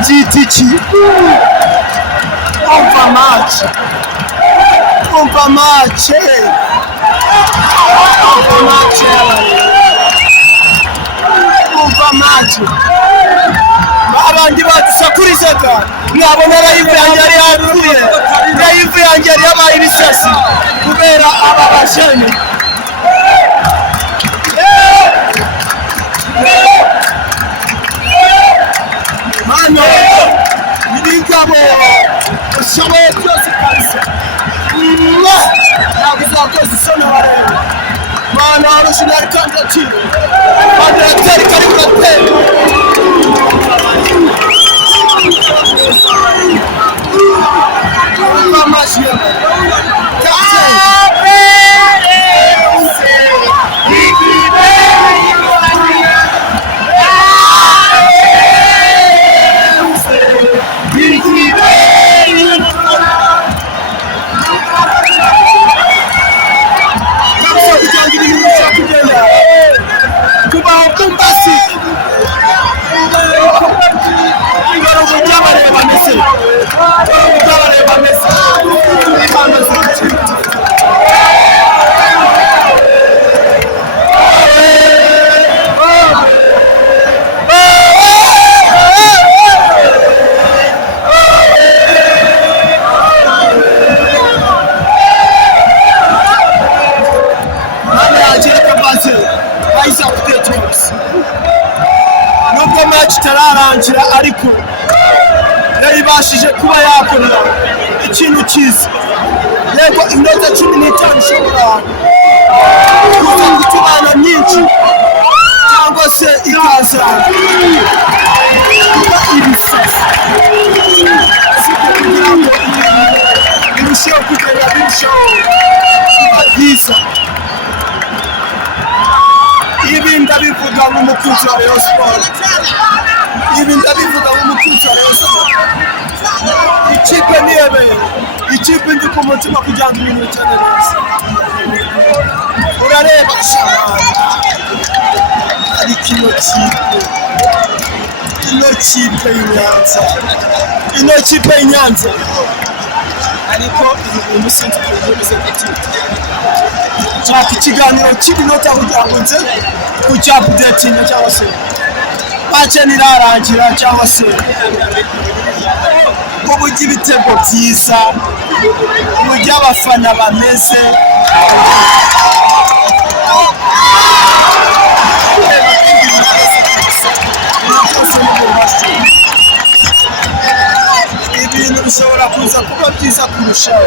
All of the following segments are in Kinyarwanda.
Titi, on va match, abandi batisakurizaga mwabona live yanjye yari yapfuye, live yanjye yari yabaye ibisasi kubera aba bashene. Mano, ibingabo ushoboye byose kabisa, ntabwo uzakoze isoni bareba. Mana original kandidatire, kandidatire kari buratera. Magia, nubwo match itararangira ariko yaribashije kuba yakora ikintu cyiza. Yego inota 15 ishobora kuza gutubana myinshi cyangwa se ikaza ibisasa kugira ngo birusheho kugenda birushaho byiza. Ibi ndabivuga nk'umukunzi wa Rayon Sports, ikipe niyebeye, ikipe ndi ku mutima kugira ngo ibintu bicane neza. Urareba ariko ino kipe y'Inyanza ariko ibintu sinzi ukuntu bimeze nshaka ikiganiro cy'iminota kugira ngo nze kucya updating cyangwa se bace nirarangira cyangwa se uburyo ibitego byiza, uburyo abafana bameze. Ibintu bishobora kuza kuba byiza kurushaho.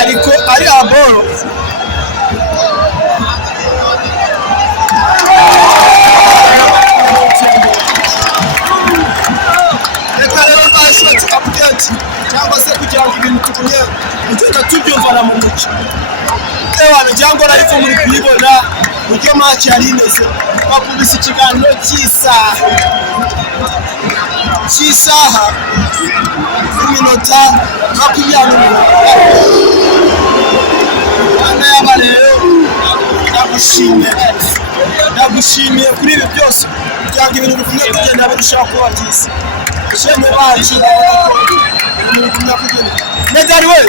Ariko ari aboro reka rero bashotse update cyangwa se kugira ngo ibintu tubonye ugenda tubyumvana mu muco. Ewana cyangwa live muri kwibona uburyo match yari imeze, bakubise ikiganiro cy'isaha iminota 20. Ana yaba rero ndagushimiye kuri ibi byose kugira ngo ibintu bikomeye kugenda birushaho kuba byiza. Sheme bacu medali we